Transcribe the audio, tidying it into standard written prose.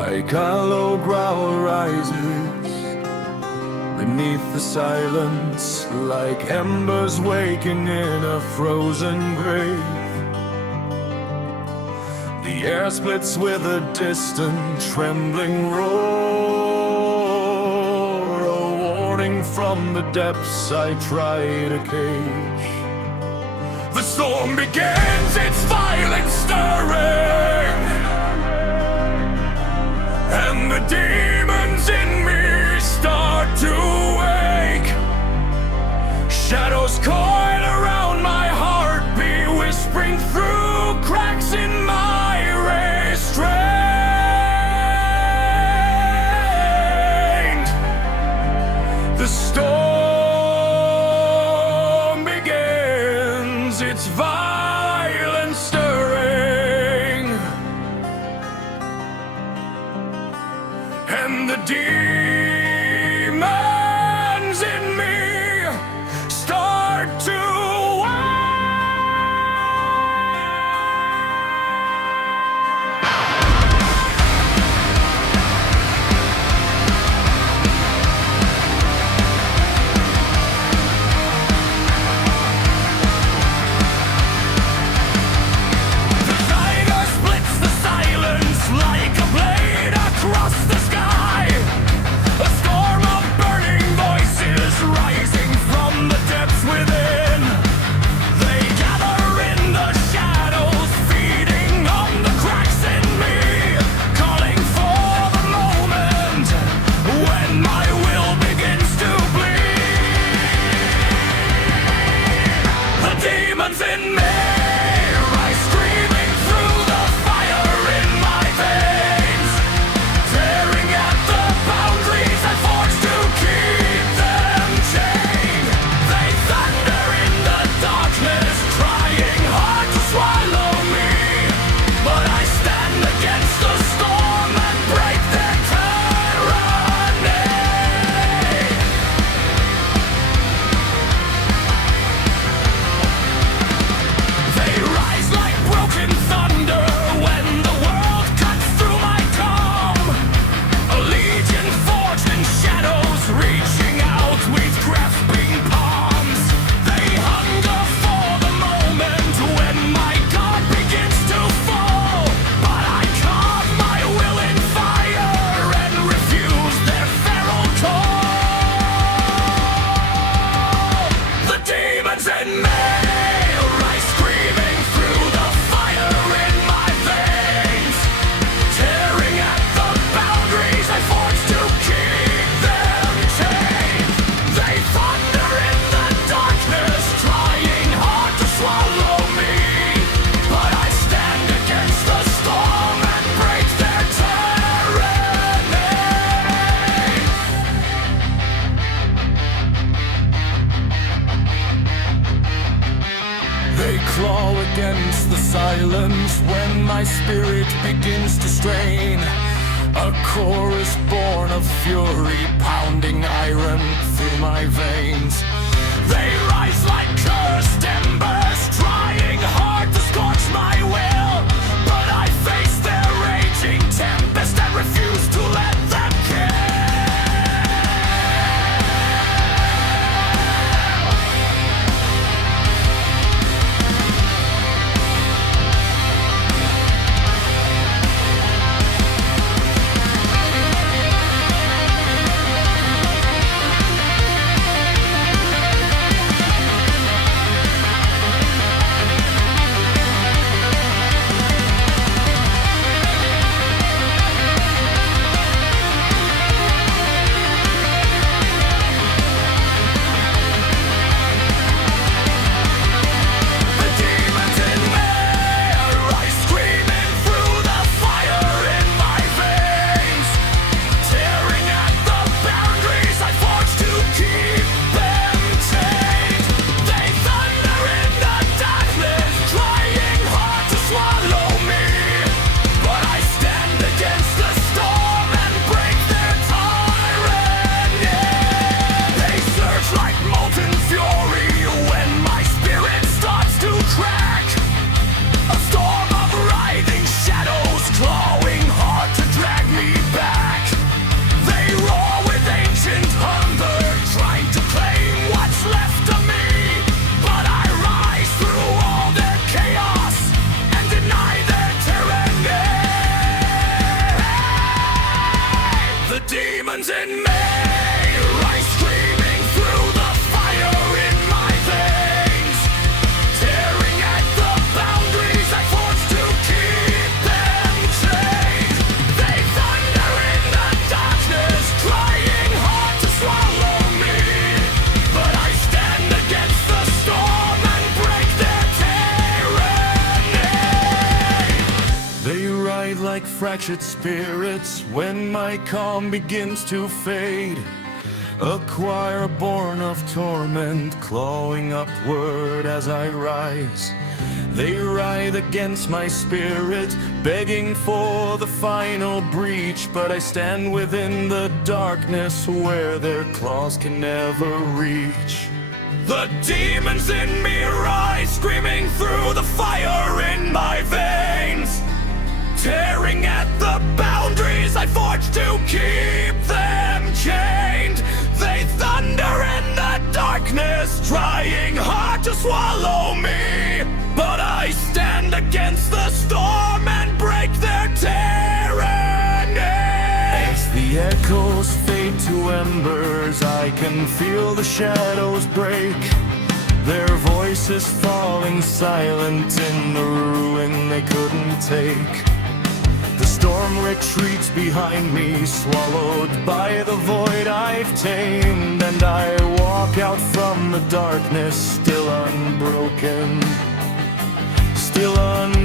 like hollow growl rises beneath the silence, like embers waking in a frozen grave. The air splits with a distant trembling roar, a warning from the depths I try to cage. The storm begins its violent stirring, and the demons in me start to wake. Shadows coil around my heartbeat, whispering through cracks in my restraint. The storm begins its violent stirring, and the demons in me start to in me rise screaming through the fire in my veins, tearing at the boundaries I forged to keep them chained. They thunder in the darkness, trying hard to swallow me, but I stand against the storm and break their tyranny. They rise like broken thunder when the world cuts through my calm. A legion forged in shadows, reaching out with grasping palms. They hunger for the moment when my God begins to fall, but I carve my will in fire and refuse their feral call. The demons in me rise screaming through the fire in my veins, tearing at the boundaries I forged to keep them chained. They thunder in the darkness, trying hard to swallow me, but I stand against the storm and break their tyranny. They claw against the silence when my spirit begins to strain. A chorus born of fury, pounding iron through my veins. They rise like cursed embers, trying hard to scorch my will, but I face their raging tempest and refuse to let them kill. fractured spirits when my calm begins to fade. A choir born of torment, clawing upward as I rise. They writhe against my spirit, begging for the final breach. But I stand within the darkness where their claws can never reach. The demons in me rise, screaming through the fire in my veins, tearing at the boundaries I forged to keep them chained. They thunder in the darkness, trying hard to swallow me, but I stand against the storm and break their tyranny. As the echoes fade to embers, I can feel the shadows break, their voices falling silent in the ruin they couldn't take. The storm retreats behind me, swallowed by the void I've tamed, and I walk out from the darkness, still unbroken, still unbroken.